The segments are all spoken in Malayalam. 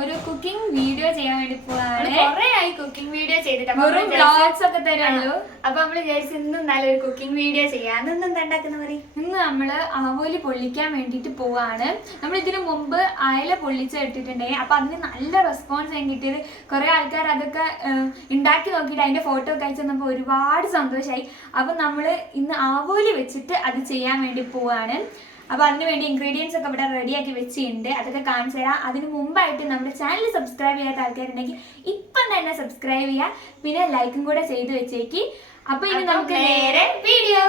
ഒരു കുക്കിംഗ് വീഡിയോ ചെയ്യാൻ വേണ്ടി പോവാണ്. കൊറേ ആയി കുക്കിംഗ് വീഡിയോ ചെയ്തിട്ട് വ്ലോഗ്സ് ഒക്കെ തരുള്ളൂ. അപ്പൊ നമ്മള് വിചാരിച്ചു ഇന്നും നല്ലൊരു കുക്കിംഗ് വീഡിയോ ചെയ്യാം. ഇന്ന് എന്താ ഉണ്ടാക്കുന്ന പറയും? ഇന്ന് നമ്മള് ആവോലി പൊള്ളിക്കാൻ വേണ്ടിട്ട് പോവാണ്. നമ്മൾ ഇതിനു മുമ്പ് അയല പൊള്ളിച്ച് ഇട്ടിട്ടുണ്ടെങ്കിൽ അപ്പൊ അതിന് നല്ല റെസ്പോൺസ് കിട്ടിയത്. കുറെ ആൾക്കാർ അതൊക്കെ ഉണ്ടാക്കി നോക്കിയിട്ട് അതിന്റെ ഫോട്ടോ ഒക്കെ അയച്ചു തന്നപ്പോൾ ഒരുപാട് സന്തോഷമായി. അപ്പൊ നമ്മള് ഇന്ന് ആവോലി വെച്ചിട്ട് അത് ചെയ്യാൻ വേണ്ടി പോവാണ്. അപ്പോൾ അതിന് വേണ്ടി ഇൻഗ്രീഡിയൻസ് ഒക്കെ ഇവിടെ റെഡിയാക്കി വെച്ചിട്ടുണ്ട്. അതൊക്കെ കാണിച്ചു തരാം. അതിന് മുമ്പായിട്ട് നമ്മുടെ ചാനൽ സബ്സ്ക്രൈബ് ചെയ്യാത്ത ആൾക്കാരുണ്ടെങ്കിൽ ഇപ്പം തന്നെ സബ്സ്ക്രൈബ് ചെയ്യുക. പിന്നെ ലൈക്കും കൂടെ ചെയ്ത് വെച്ചേക്ക്. അപ്പോൾ ഇനി നമുക്ക് നേരെ വീഡിയോ.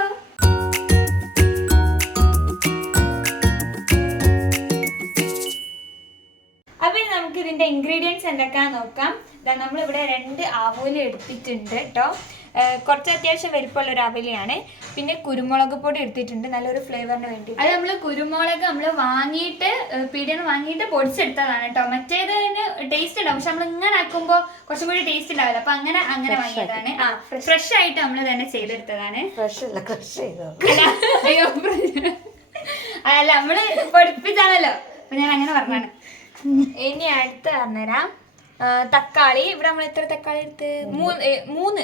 അപ്പോൾ ഇനി നമുക്ക് ഇതിൻ്റെ ഇൻഗ്രീഡിയൻസ് എന്തൊക്കെയാണെന്ന് നോക്കാം. നമ്മളിവിടെ 2 ആവോലി എടുത്തിട്ടുണ്ട് കേട്ടോ. കുറച്ച് അത്യാവശ്യം വലിപ്പമുള്ള ഒരു അവലിയാണ്. പിന്നെ കുരുമുളക് പൊടി എടുത്തിട്ടുണ്ട് നല്ലൊരു ഫ്ലേവറിന് വേണ്ടി. അത് നമ്മൾ കുരുമുളക് വാങ്ങിയിട്ട് പീടികന്ന് വാങ്ങിയിട്ട് പൊടിച്ചെടുത്തതാണ് കേട്ടോ. മറ്റേതിന് ടേസ്റ്റ് ഉണ്ടാവും, പക്ഷെ നമ്മൾ ഇങ്ങനെ ആക്കുമ്പോൾ കുറച്ചും കൂടി ടേസ്റ്റ് ഉണ്ടാവില്ല. അപ്പൊ അങ്ങനെ വാങ്ങിയതാണ്. ഫ്രഷ് ആയിട്ട് നമ്മൾ തന്നെ ചെയ്തെടുത്തതാണ്. അല്ല നമ്മള് പൊടിപ്പിച്ചാണല്ലോ, അപ്പൊ ഞാൻ അങ്ങനെ പറഞ്ഞാണ്. ഇനി അടുത്ത് പറഞ്ഞുതരാം. തക്കാളി ഇവിടെ നമ്മൾ എത്ര തക്കാളി എടുത്ത്? 3.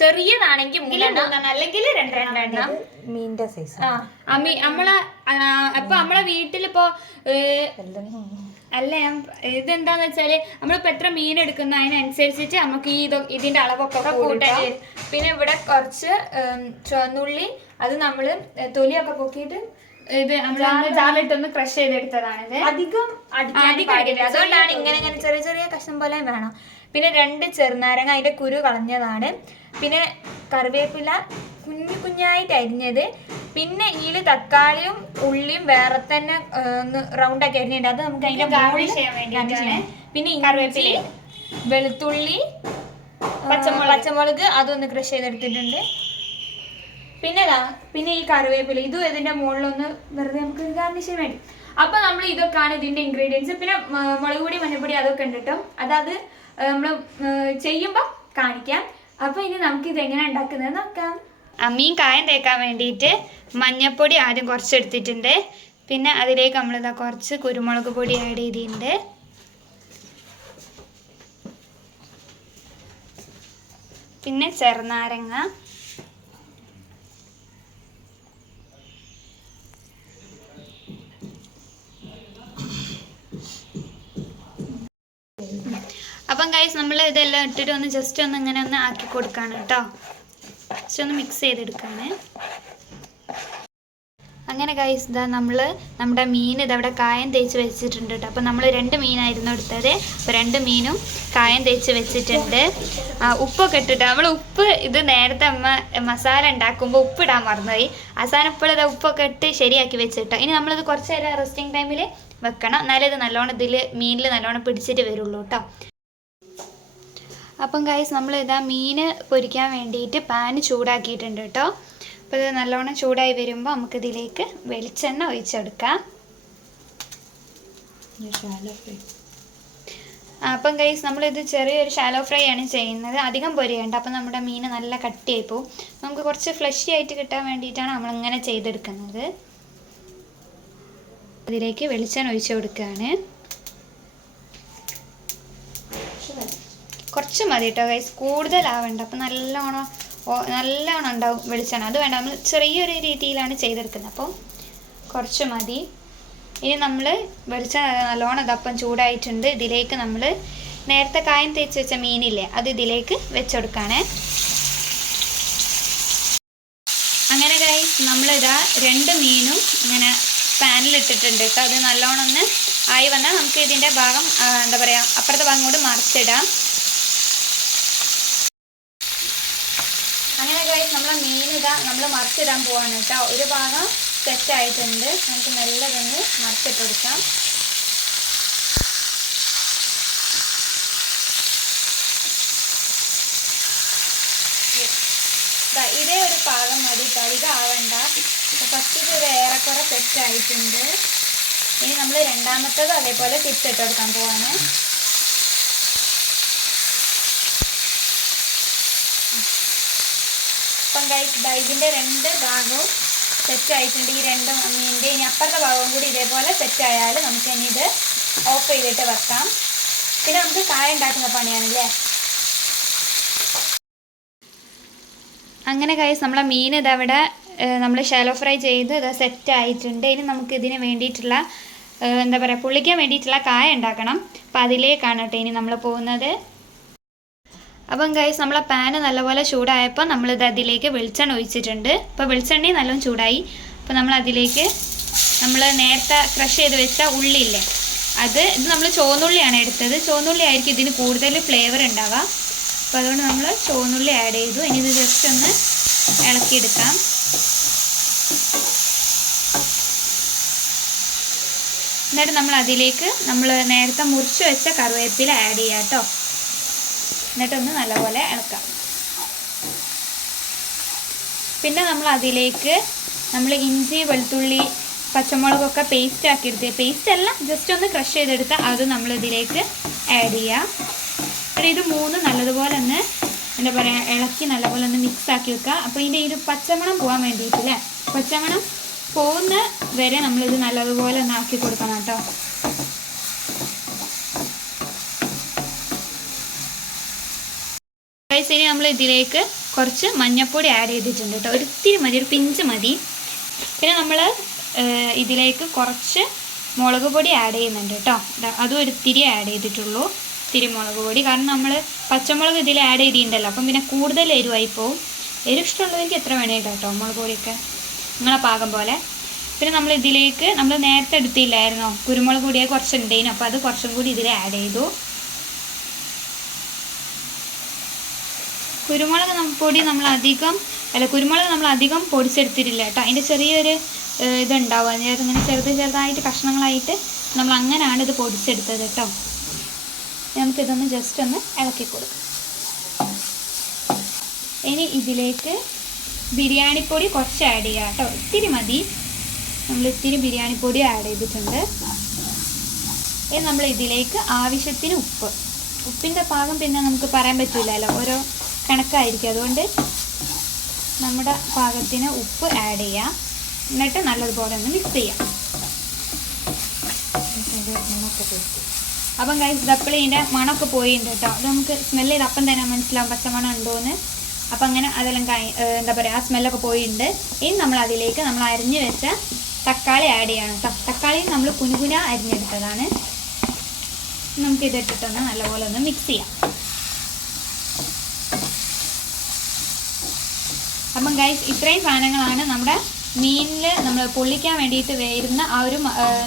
ചെറിയതാണെങ്കിൽ 3 അല്ലെങ്കിൽ 2 മീനിന്റെ സൈസ്. നമ്മളെ വീട്ടിലിപ്പോ അല്ല ഇതെന്താന്ന് വെച്ചാല് നമ്മളിപ്പോ എത്ര മീൻ എടുക്കുന്ന അതിനനുസരിച്ചിട്ട് നമുക്ക് ഇതിന്റെ അളവൊക്കെ കൂട്ടാൻ. പിന്നെ ഇവിടെ കുറച്ച് ചുവന്നുള്ളി, അത് നമ്മള് തൊലിയൊക്കെ പൊക്കിയിട്ട് ഇത് ജാറിലിട്ടൊന്ന് ക്രഷ് ചെയ്തെടുത്തതാണ്. അധികം അടിക്കാതില്ല, അതുകൊണ്ടാണ് ഇങ്ങനെ ചെറിയ ചെറിയ കഷ്ണം പോലെ വേണം. പിന്നെ 2 ചെറുനാരങ്ങ അതിന്റെ കുരു കളഞ്ഞതാണ്. പിന്നെ കറിവേപ്പില കുഞ്ഞായിട്ട് അരിഞ്ഞത്. പിന്നെ ഇതില് തക്കാളിയും ഉള്ളിയും വേറെ തന്നെ ഒന്ന് റൗണ്ട് ആക്കി അരിഞ്ഞിട്ടുണ്ട്. അത് നമുക്ക് അതിന്റെ ഗാർണിഷ് ചെയ്യാൻ വേണ്ടിയിട്ടാണ്. പിന്നെ കറിവേപ്പില, വെളുത്തുള്ളി, പച്ചമുളക് അതൊന്ന് ക്രഷ് ചെയ്തെടുത്തിട്ടുണ്ട്. പിന്നെ ഈ കറിവേപ്പില ഇതും ഇതിന്റെ മുകളിലൊന്ന് വെറുതെ നമുക്ക് ഗാർണിഷിന് വേണ്ടി. അപ്പൊ നമ്മൾ ഇതൊക്കെയാണ് ഇതിന്റെ ഇൻഗ്രീഡിയൻസ്. പിന്നെ മുളക് പൊടി, മഞ്ഞപ്പൊടി അതൊക്കെ ഉണ്ട് കേട്ടോ. അതായത് നമ്മൾ ചെയ്യുമ്പോൾ കാണിക്കാം. അപ്പൊ ഇനി നമുക്ക് ഇത് എങ്ങനെ ഉണ്ടാക്കുന്നത് നോക്കാം. മീൻ കായം തേക്കാൻ വേണ്ടിയിട്ട് മഞ്ഞപ്പൊടി ആദ്യം കുറച്ച് എടുത്തിട്ടുണ്ട്. പിന്നെ അതിലേക്ക് നമ്മളിതാ കുറച്ച് കുരുമുളക് പൊടി ആഡ് ചെയ്തിട്ടുണ്ട്. പിന്നെ ചെറുനാരങ്ങ, അപ്പം ഗൈസ് നമ്മൾ ഇതെല്ലാം ഇട്ടിട്ട് ഒന്ന് ജസ്റ്റ് ഒന്ന് ഇങ്ങനെ ഒന്ന് ആക്കി കൊടുക്കുകയാണ് കേട്ടോ. ജസ്റ്റ് ഒന്ന് മിക്സ് ചെയ്തെടുക്കുകയാണ്. അങ്ങനെ ഗൈസ് ഇതാ നമ്മുടെ മീൻ ഇതവിടെ കായം തേച്ച് വെച്ചിട്ടുണ്ട് കേട്ടോ. അപ്പം നമ്മൾ 2 മീനായിരുന്നു എടുത്തത്. അപ്പോൾ 2 മീനും കായം തേച്ച് വെച്ചിട്ടുണ്ട്. ഉപ്പൊക്കെ ഇട്ടിട്ട് നമ്മൾ ഉപ്പ് ഇത് നേരത്തെ അമ്മ മസാല ഉണ്ടാക്കുമ്പോൾ ഉപ്പിടാൻ മറന്നുപോയി. അവസാനം ഇപ്പോൾ ഇത് ഉപ്പൊക്കെ ഇട്ട് ശരിയാക്കി വെച്ചിട്ടോ. ഇനി നമ്മളിത് കുറച്ച് നേരം റെസ്റ്റിംഗ് ടൈമിൽ വെക്കണം, എന്നാലേ ഇത് നല്ലോണം മീനിൽ നല്ലോണം പിടിച്ചിട്ട് വരുള്ളൂ കേട്ടോ. അപ്പം ഗൈസ് നമ്മൾ ഇതാ മീൻ പൊരിക്കാൻ വേണ്ടിയിട്ട് പാന് ചൂടാക്കിയിട്ടുണ്ട് കേട്ടോ. അപ്പോൾ ഇത് നല്ലോണം ചൂടായി വരുമ്പോൾ നമുക്കിതിലേക്ക് വെളിച്ചെണ്ണ ഒഴിച്ചെടുക്കാം. അപ്പം ഗൈസ് നമ്മളിത് ചെറിയൊരു ഷാലോ ഫ്രൈ ആണ് ചെയ്യുന്നത്, അധികം പൊരിയേണ്ട. അപ്പം നമ്മുടെ മീൻ നല്ല കട്ടിയായി പോവും. നമുക്ക് കുറച്ച് ഫ്ലഷി ആയിട്ട് കിട്ടാൻ വേണ്ടിയിട്ടാണ് നമ്മളിങ്ങനെ ചെയ്തെടുക്കുന്നത്. അതിലേക്ക് വെളിച്ചെണ്ണ ഒഴിച്ച് കൊടുക്കുകയാണ്. കുറച്ച് മതി കേട്ടോ ഗൈസ്, കൂടുതലാവണ്ട. അപ്പം നല്ലോണം ഉണ്ടാവും വെളിച്ചെണ്ണ. അത് വേണ്ട, നമ്മൾ ചെറിയൊരു രീതിയിലാണ് ചെയ്തെടുക്കുന്നത്. അപ്പോൾ കുറച്ച് മതി. ഇനി നമ്മൾ വെളിച്ചെണ്ണ നല്ലോണം ഇതപ്പം ചൂടായിട്ടുണ്ട്. ഇതിലേക്ക് നമ്മൾ നേരത്തെ കായം തേച്ച് വെച്ച മീനില്ലേ, അത് ഇതിലേക്ക് വെച്ചെടുക്കുകയാണ്. അങ്ങനെ ഗൈസ് നമ്മളിതാ 2 മീനും ഇങ്ങനെ പാനിലിട്ടിട്ടുണ്ട് കേട്ടോ. അത് നല്ലോണം ഒന്ന് ആയി വന്നാൽ നമുക്ക് ഇതിൻ്റെ ഭാഗം എന്താ പറയുക, അപ്പുറത്തെ ഭാഗം കൂടി മറിച്ചിടാം. അങ്ങനെ ഗൈസ് നമ്മളെ മീൻ നമ്മൾ മറിച്ചിടാൻ പോവാണ് കേട്ടോ. ഒരു ഭാഗം സെറ്റായിട്ടുണ്ട്, നമുക്ക് നല്ലതൊന്ന് മറിച്ചിട്ടെടുക്കാം. ഇതേ ഒരു പാകം മതി കേട്ടോ, ഇതാവണ്ട. ഫസ്റ്റ് ഇത് ഏറെക്കുറെ സെറ്റായിട്ടുണ്ട്. ഇനി നമ്മൾ രണ്ടാമത്തത് അതേപോലെ തിരിച്ചിട്ടെടുക്കാൻ പോവാണ്. അപ്പം ഗൈസ് ഇതിൻ്റെ 2 ഭാഗവും സെറ്റായിട്ടുണ്ട്. ഈ 2 മീനിൻ്റെ ഇനി അപ്പുറത്തെ ഭാഗവും കൂടി ഇതേപോലെ സെറ്റായാൽ നമുക്ക് ഇനി ഇത് ഓഫ് ചെയ്തിട്ട് വെക്കാം. പിന്നെ നമുക്ക് കായ ഉണ്ടാക്കുന്ന പണിയാണല്ലേ. അങ്ങനെ ഗൈസ് നമ്മളെ മീൻ ഇതവിടെ നമ്മൾ ഷാലോ ഫ്രൈ ചെയ്ത് ഇത് സെറ്റ് ആയിട്ടുണ്ട്. ഇനി നമുക്ക് ഇതിന് വേണ്ടിയിട്ടുള്ള എന്താ പറയുക, പൊള്ളിക്കാൻ വേണ്ടിയിട്ടുള്ള കായ ഉണ്ടാക്കണം. അപ്പം അതിലേക്കാണ് കേട്ടോ ഇനി നമ്മൾ പോകുന്നത്. അപ്പം ഗൈസ് നമ്മളെ പാന് നല്ലപോലെ ചൂടായപ്പോൾ നമ്മളിത് അതിലേക്ക് വെളിച്ചെണ്ണ ഒഴിച്ചിട്ടുണ്ട്. അപ്പോൾ വെളിച്ചെണ്ണയും നല്ലോണം ചൂടായി. അപ്പോൾ നമ്മൾ അതിലേക്ക് നമ്മൾ നേരത്തെ ക്രഷ് ചെയ്ത് വെച്ച ഉള്ളിയില്ലേ, ഇത് നമ്മൾ ചുവന്നുള്ളിയാണ് എടുത്തത്. ചുവന്നുള്ളി ആയിരിക്കും ഇതിന് കൂടുതൽ ഫ്ലേവർ ഉണ്ടാവുക. അപ്പോൾ അതുകൊണ്ട് നമ്മൾ ചുവന്നുള്ളി ആഡ് ചെയ്തു. ഇനി ഇത് ജസ്റ്റ് ഒന്ന് ഇളക്കിയെടുക്കാം. എന്നിട്ട് നമ്മൾ അതിലേക്ക് നമ്മൾ നേരത്തെ മുറിച്ച് വെച്ച കറിവേപ്പില ആഡ് ചെയ്യാം കേട്ടോ. എന്നിട്ടൊന്ന് നല്ലപോലെ ഇളക്കാം. പിന്നെ നമ്മൾ അതിലേക്ക് നമ്മൾ ഇഞ്ചി, വെളുത്തുള്ളി, പച്ചമുളകൊക്കെ പേസ്റ്റ് ആക്കി എടുത്ത്, പേസ്റ്റ് അല്ല ജസ്റ്റ് ഒന്ന് ക്രഷ് ചെയ്തെടുത്താൽ അത് നമ്മൾ ഇതിലേക്ക് ആഡ് ചെയ്യാം. അപ്പോൾ ഇത് മൂന്ന് നല്ലതുപോലെ ഒന്ന് എന്താ പറയുക ഇളക്കി നല്ലപോലെ ഒന്ന് മിക്സ് ആക്കി വെക്കുക. അപ്പോൾ ഇതിൻ്റെ ഈ ഒരു പച്ചമണം പോകാൻ വേണ്ടിയിട്ടില്ലേ, പച്ചമണം പോകുന്ന വരെ നമ്മളിത് നല്ലതുപോലെ ഒന്ന് ആക്കി കൊടുക്കണം കേട്ടോ. ഇനി നമ്മൾ ഇതിലേക്ക് കുറച്ച് മഞ്ഞൾപ്പൊടി ആഡ് ചെയ്തിട്ടുണ്ട് കേട്ടോ. ഒരിത്തിരി മതി, ഒരു പിഞ്ച് മതി. പിന്നെ നമ്മൾ ഇതിലേക്ക് കുറച്ച് മുളക് പൊടി ആഡ് ചെയ്യുന്നുണ്ട് കേട്ടോ. അതും ഒരിത്തിരി ആഡ് ചെയ്തിട്ടുള്ളൂ, ഇത്തിരി മുളക് പൊടി. കാരണം നമ്മൾ പച്ചമുളക് ഇതിൽ ആഡ് ചെയ്തിട്ടുണ്ടല്ലോ, അപ്പം പിന്നെ കൂടുതൽ എരിവായി പോവും. എരിവ് ഇഷ്ടമുള്ളവർക്ക് എത്ര വേണേ കേട്ടോ മുളക് പൊടിയൊക്കെ നിങ്ങളെ പാകം പോലെ. പിന്നെ നമ്മൾ ഇതിലേക്ക് നമ്മൾ നേരത്തെ എടുത്തില്ലായിരുന്നോ കുരുമുളക് പൊടിയെ കുറച്ചുണ്ടേനു, അപ്പോൾ അത് കുറച്ചും കൂടി ഇതിൽ ആഡ് ചെയ്തു. കുരുമുളക് പൊടി നമ്മൾ അധികം പൊടിച്ചെടുത്തിട്ടില്ല കേട്ടോ. അതിൻ്റെ ചെറിയൊരു ഇതുണ്ടാവും, ഇങ്ങനെ ചെറുതായിട്ട് കഷ്ണങ്ങളായിട്ട് നമ്മൾ അങ്ങനെയാണ് ഇത് പൊടിച്ചെടുത്തത് കേട്ടോ. നമുക്കിതൊന്ന് ജസ്റ്റ് ഒന്ന് ഇളക്കി കൊടുക്കാം. ഇനി ഇതിലേക്ക് ബിരിയാണിപ്പൊടി കുറച്ച് ആഡ് ചെയ്യാം കേട്ടോ. ഇത്തിരി മതി, നമ്മൾ ഇത്തിരി ബിരിയാണിപ്പൊടി ആഡ് ചെയ്തിട്ടുണ്ട്. ഇനി നമ്മൾ ഇതിലേക്ക് ആവശ്യത്തിന് ഉപ്പിൻ്റെ പാകം പിന്നെ നമുക്ക് പറയാൻ പറ്റില്ലല്ലോ, ഓരോ കണക്കായിരിക്കും. അതുകൊണ്ട് നമ്മുടെ പാകത്തിന് ഉപ്പ് ആഡ് ചെയ്യാം. എന്നിട്ട് നല്ലതുപോലെ ഒന്ന് മിക്സ് ചെയ്യാം. അപ്പം ഗൈസ് ഇതപ്പോൾ ഇതിൻ്റെ മണമൊക്കെ പോയിട്ടുണ്ട് കേട്ടോ. അത് നമുക്ക് സ്മെല്ല് ചെയ്ത് അപ്പം തന്നെ മനസ്സിലാവും പച്ചമണം ഉണ്ടോയെന്ന്. അപ്പം അങ്ങനെ അതെല്ലാം എന്താ പറയുക, ആ സ്മെല്ലൊക്കെ പോയിട്ടുണ്ട്. ഇനി നമ്മൾ അതിലേക്ക് നമ്മൾ അരിഞ്ഞ് വെച്ച തക്കാളി ആഡ് ചെയ്യണം കേട്ടോ. തക്കാളി നമ്മൾ കുനുകുന അരിഞ്ഞെടുത്തതാണ്. നമുക്ക് ഇതിട്ടിട്ടൊന്ന് നല്ലപോലെ ഒന്ന് മിക്സ് ചെയ്യാം. അപ്പം ഗൈസ് ഇത്രയും സാധനങ്ങളാണ് നമ്മുടെ മീനിൽ നമ്മൾ പൊള്ളിക്കാൻ വേണ്ടിയിട്ട് വരുന്ന ആ ഒരു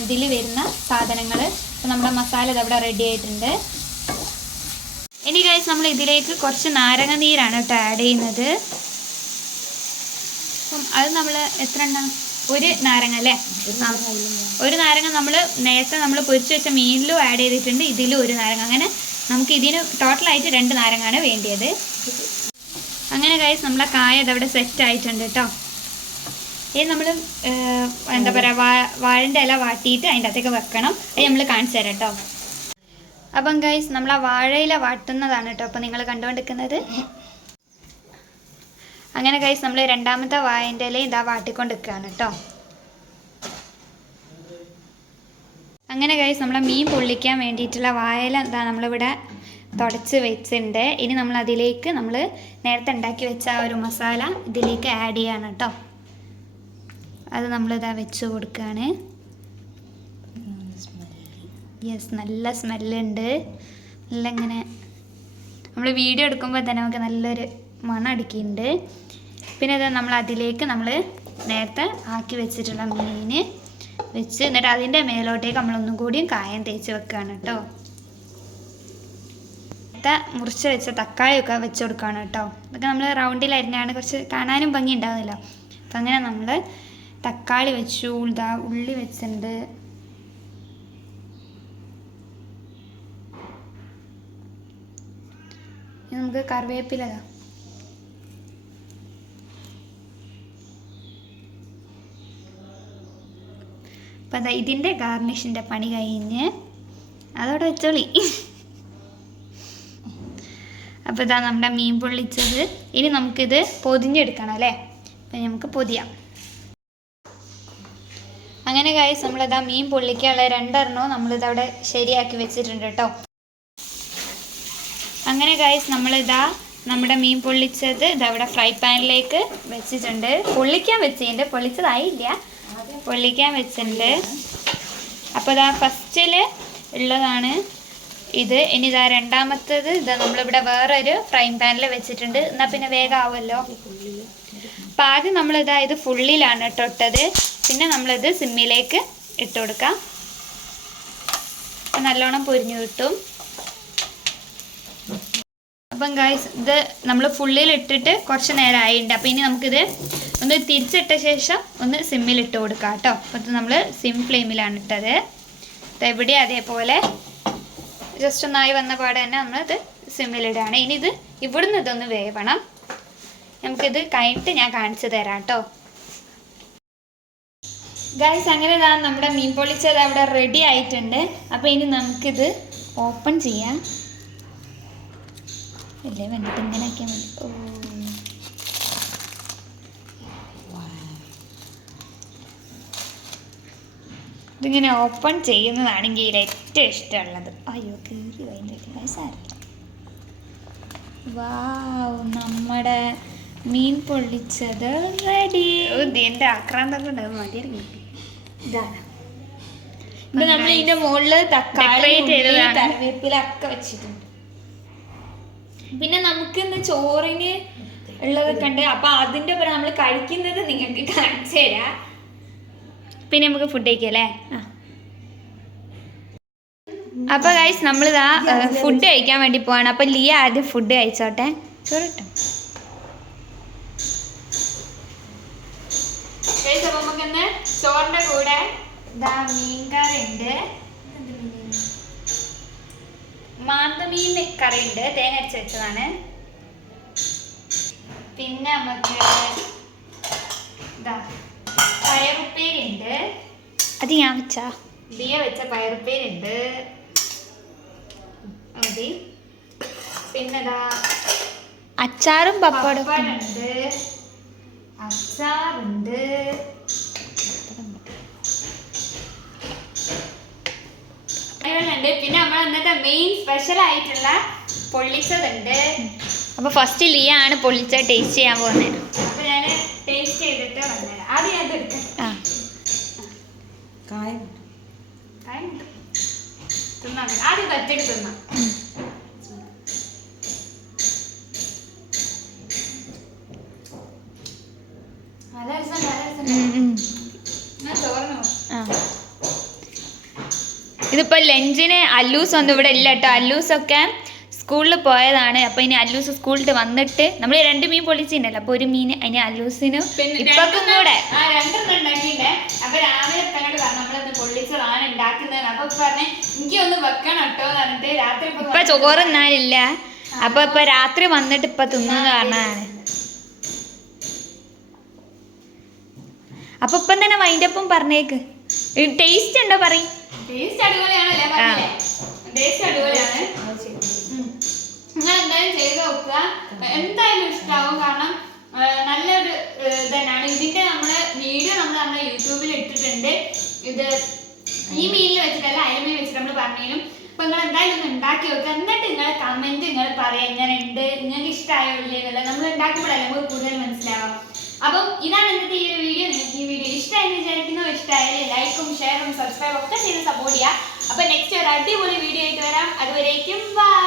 ഇതിൽ വരുന്ന സാധനങ്ങൾ. അപ്പം നമ്മുടെ മസാല ഇതവിടെ റെഡി ആയിട്ടുണ്ട്. ഇനി ഗൈസ് നമ്മൾ ഇതിലേക്ക് കുറച്ച് നാരങ്ങ നീരാണ് കേട്ടോ ആഡ് ചെയ്യുന്നത്. അപ്പം അത് നമ്മൾ എത്ര എണ്ണം, ഒരു നാരങ്ങ അല്ലേ, ഒരു നാരങ്ങ നമ്മൾ നേരത്തെ നമ്മൾ പൊരിച്ച് വെച്ച മീനിലും ആഡ് ചെയ്തിട്ടുണ്ട്, ഇതിലും ഒരു നാരങ്ങ. അങ്ങനെ നമുക്ക് ഇതിന് ടോട്ടലായിട്ട് 2 നാരങ്ങയാണ് വേണ്ടിയത്. അങ്ങനെ ഗൈസ് നമ്മളെ കായ ഇതവിടെ സെറ്റ് ആയിട്ടുണ്ട് കേട്ടോ. ഇനി നമ്മൾ എന്താ പറയുക വാഴൻ്റെ ഇല വാട്ടിയിട്ട് അതിൻ്റെ അകത്തേക്ക് വെക്കണം. അത് നമ്മൾ കാണിച്ചു തരാം കേട്ടോ. അപ്പം ഗൈസ് നമ്മൾ ആ വാഴയില വാട്ടുന്നതാണ് കേട്ടോ അപ്പം നിങ്ങൾ കണ്ടുകൊണ്ടിരിക്കുന്നത്. അങ്ങനെ ഗൈസ് നമ്മൾ രണ്ടാമത്തെ വാഴൻ്റെ ഇല ഇതാ വാട്ടിക്കൊണ്ടിരിക്കുകയാണ് കേട്ടോ. അങ്ങനെ ഗൈസ് നമ്മളെ മീൻ പൊള്ളിക്കാൻ വേണ്ടിയിട്ടുള്ള വാഴയില എന്താ നമ്മളിവിടെ തുടച്ച് വെച്ചിട്ടുണ്ട്. ഇനി നമ്മൾ അതിലേക്ക് നമ്മൾ നേരത്തെ ഉണ്ടാക്കി വെച്ച ആ ഒരു മസാല ഇതിലേക്ക് ആഡ് ചെയ്യാണ് കേട്ടോ. അത് നമ്മളിതാ വെച്ച് കൊടുക്കുകയാണ്. യെസ്, നല്ല സ്മെല്ലുണ്ട്. നല്ല ഇങ്ങനെ നമ്മൾ വീഡിയോ എടുക്കുമ്പോൾ തന്നെ നമുക്ക് നല്ലൊരു മണം അടിക്കുന്നുണ്ട്. പിന്നെ ഇത് നമ്മൾ അതിലേക്ക് നമ്മൾ നേരത്തെ ആക്കി വെച്ചിട്ടുള്ള മീൻ വെച്ച് എന്നിട്ട് അതിൻ്റെ മേലോട്ടേക്ക് നമ്മളൊന്നും കൂടിയും കായം തേച്ച് വെക്കുകയാണ് കേട്ടോ. മുറിച്ച് വെച്ച തക്കാളിയൊക്കെ വെച്ച് കൊടുക്കുകയാണ് കേട്ടോ. ഇതൊക്കെ നമ്മൾ റൗണ്ടിലരിഞ്ഞാണ് കുറച്ച് കാണാനും ഭംഗി ഉണ്ടാകുന്നല്ലോ. അപ്പം അങ്ങനെ നമ്മൾ തക്കാളി വെച്ചു, ഇതാ ഉള്ളി വെച്ചിട്ടുണ്ട്. ഇനി നമുക്ക് കറിവേപ്പില അപ്പം അതാ ഇതിൻ്റെ ഗാർണിഷിൻ്റെ പണി കഴിഞ്ഞ് അതോടെ വെച്ചോളി. അപ്പോൾ ഇതാ നമ്മുടെ മീൻ പൊള്ളിച്ചത്. ഇനി നമുക്കിത് പൊതിഞ്ഞെടുക്കണം അല്ലേ. അപ്പം നമുക്ക് പൊതിയാം. അങ്ങനെ ഗൈസ് നമ്മളിതാ മീൻ പൊള്ളിക്കാനുള്ള 2 എണ്ണവും നമ്മളിതവിടെ ശരിയാക്കി വെച്ചിട്ടുണ്ട് കേട്ടോ. അങ്ങനെ ഗൈസ് നമ്മളിതാ നമ്മുടെ മീൻ പൊള്ളിച്ചത് ഇതവിടെ ഫ്രൈ പാനിലേക്ക് വെച്ചിട്ടുണ്ട്. പൊള്ളിക്കാൻ വെച്ചിട്ടുണ്ട്, പൊള്ളിച്ചതായില്ല, പൊള്ളിക്കാൻ വെച്ചിട്ടുണ്ട്. അപ്പോൾ ഇതാ ഫസ്റ്റിൽ ഉള്ളതാണ് ഇത്. ഇനി ഇതാ രണ്ടാമത്തേത് ഇതാ നമ്മളിവിടെ വേറൊരു ഫ്രൈ പാനിൽ വെച്ചിട്ടുണ്ട്. എന്നാൽ പിന്നെ വേഗം ആവുമല്ലോ. അപ്പോൾ ആദ്യം നമ്മളിതാ ഇത് ഫുള്ളിലാണ് ഇട്ടത്. പിന്നെ നമ്മളിത് സിമ്മിലേക്ക് ഇട്ട് കൊടുക്കാം. അപ്പം നല്ലോണം പൊരിഞ്ഞു കിട്ടും. അപ്പം ഗായ്സ് ഇത് നമ്മൾ ഫുള്ളിൽ ഇട്ടിട്ട് കുറച്ച് നേരം ആയിട്ടുണ്ട്. അപ്പോൾ ഇനി നമുക്കിത് ഒന്ന് തിരിച്ചിട്ട ശേഷം ഒന്ന് സിമ്മിലിട്ട് കൊടുക്കാം കേട്ടോ. അപ്പോൾ ഇത് നമ്മൾ സിം ഫ്ലെയിമിലാണ് ഇട്ടത്. എവിടെ അതേപോലെ ജസ്റ്റ് ഒന്നായി വന്ന പാടെ തന്നെ നമ്മളിത് സിമ്മിലിടുകയാണ്. ഇനി ഇത് ഇവിടുന്ന് ഇതൊന്ന് വേവണം. നമുക്കിത് കഴിഞ്ഞിട്ട് ഞാൻ കാണിച്ചു തരാം കേട്ടോ. ഗൈസ് അങ്ങനെ ഇതാ നമ്മുടെ മീൻ പൊള്ളിച്ചത് അവിടെ റെഡി ആയിട്ടുണ്ട്. അപ്പോൾ ഇനി നമുക്കിത് ഓപ്പൺ ചെയ്യാം. അല്ലേ വേണ്ടിട്ട് ഇങ്ങനെ ആക്കിയാൽ മതി. ഇതിങ്ങനെ ഓപ്പൺ ചെയ്യുന്നതാണെങ്കിൽ ഏറ്റവും ഇഷ്ടമുള്ളത്. അയ്യോ കീറി കഴിഞ്ഞിട്ട് സാരമില്ല. വാവ്, നമ്മുടെ മീൻ പൊള്ളിച്ചത് റെഡി. ഇതിൻ്റെ ആക്രാന്തം കൊണ്ട് മതിയായിരുന്നു. ഇതാണ് ഇത് നമ്മൾ ഇതിന്റെ മുകളിൽ തക്കാളി കറിവേപ്പിലൊക്കെ വെച്ചിട്ടുണ്ട്. പിന്നെ നമുക്ക് ഇന്ന് ചോറിന് ഉള്ളതൊക്കെ ഉണ്ട്. അപ്പൊ അതിന്റെ ഒപ്പം നമ്മൾ കഴിക്കുന്നത് നിങ്ങൾക്ക് കാണിച്ചു തരാം. പിന്നെ നമുക്ക് ഫുഡ് കഴിക്കല്ലേ. അപ്പൊ ഗൈസ് നമ്മളിതാ ഫുഡ് കഴിക്കാൻ വേണ്ടി പോവാണ്. അപ്പൊ ലിയ ആദ്യം ഫുഡ് കഴിച്ചോട്ടെ. ചോറ് കിട്ടും. നമുക്കിന്ന് ചോറിന്റെ കൂടെ ഇതാ മീൻകറി ഉണ്ട്, മാന്തമീൻ കറി ഉണ്ട്, തേങ്ങ അരച്ച് വെച്ചതാണ്. പിന്നെ നമുക്ക് ഇതാ പയറുപ്പേരി ഉണ്ട്. അത് ഞാൻ വെച്ചാ ലിയ വെച്ച പയറുപ്പേരി ഉണ്ട്. മതി. പിന്നെ ഇതാ അച്ചാറും പപ്പടം ഉണ്ട്, അച്ചാറുണ്ട്. പിന്നെ നമ്മൾ ഇന്നത്തെ മെയിൻ സ്പെഷ്യൽ ആയിട്ടുള്ള പൊള്ളിച്ചതുണ്ട്. അപ്പൊ ഫസ്റ്റ് ലിയ ആണ് പൊള്ളിച്ച ടേസ്റ്റ് ചെയ്യാൻ പോകുന്നത്. അപ്പൊ ഞാൻ ടേസ്റ്റ് ചെയ്തിട്ട് വന്നേരാം. ആദ്യം ഞാൻ എടുക്കാം. തിന്നാം, ആദ്യം ഒറ്റയ്ക്ക് തിന്നാം. ഇതിപ്പോൾ ലഞ്ചിന് അല്ലൂസ് ഒന്നും ഇവിടെ ഇല്ല കേട്ടോ. അല്ലൂസൊക്കെ സ്കൂളിൽ പോയതാണ്. അപ്പോൾ ഇനി അല്ലൂസ് സ്കൂളിൽ വന്നിട്ട് നമ്മൾ 2 മീൻ പൊള്ളിച്ചിട്ടുണ്ടല്ലോ. അപ്പോൾ ഒരു മീൻ അതിന് അല്ലൂസിനും ഇപ്പൊക്കും കൂടെ ഉണ്ടാക്കിയിട്ടുണ്ട്. അപ്പോൾ രാവിലെ ഇപ്പനോട് പറഞ്ഞു നമ്മളിന്ന് പൊള്ളിച്ചതാണ് ഉണ്ടാക്കുന്നത്. അപ്പോൾ പറഞ്ഞേ എനിക്കൊന്ന് വെക്കണം കേട്ടോ എന്ന് പറഞ്ഞിട്ട് രാത്രി ഇപ്പൊ ചോറ് തിന്നാനില്ല. അപ്പോൾ ഇപ്പൊ രാത്രി വന്നിട്ട് ഇപ്പൊ തിന്നുന്ന് പറഞ്ഞതാണ്. അപ്പൊ ഇപ്പം തന്നെ വൈൻഡപ്പും പറഞ്ഞേക്ക്. ടേസ്റ്റ് ഉണ്ടോ പറയും. ടേസ്റ്റ് അടിപൊളിയാണല്ലേ പറഞ്ഞേ. ടേസ്റ്റ് അടിപൊളിയാണ്. നിങ്ങൾ എന്തായാലും ചെയ്ത് നോക്കുക, എന്തായാലും ഇഷ്ടമാവും. കാരണം നല്ലൊരു തന്നെയാണ്. ഇതിന്റെ നമ്മുടെ വീഡിയോ നമ്മുടെ യൂട്യൂബിൽ ഇട്ടിട്ടുണ്ട്. ഇത് ഈ മീനിൽ വെച്ചിട്ടല്ല, അയലമീൻ വെച്ചിട്ട് നമ്മൾ പറഞ്ഞാലും. അപ്പൊ നിങ്ങൾ എന്തായാലും ഒന്ന് ഉണ്ടാക്കി നോക്കുക. എന്നിട്ട് നിങ്ങൾ കമന്റ് നിങ്ങൾ പറയാം എങ്ങനെ ഉണ്ട്, നിങ്ങൾക്ക് ഇഷ്ടമായോ ഇല്ലേ എന്നല്ല. നമ്മൾ ഉണ്ടാക്കുമ്പോഴല്ലേ നമുക്ക് കൂടുതൽ മനസ്സിലാവാം. അപ്പം ഇതാണ് ഇന്നത്തെ ഈ ഒരു വീഡിയോ. നിങ്ങൾക്ക് ഈ വീഡിയോ ഇഷ്ടമായെന്ന് വിചാരിക്കുന്നു. ഇഷ്ടമായാലും ലൈക്കും ഷെയറും സബ്സ്ക്രൈബും ഒക്കെ ചെയ്ത് സപ്പോർട്ട് ചെയ്യുക. അപ്പൊ നെക്സ്റ്റ് ഒരു അടിപൊളി വീഡിയോ ആയിട്ട് വരാം. അതുവരേക്കും ബൈ.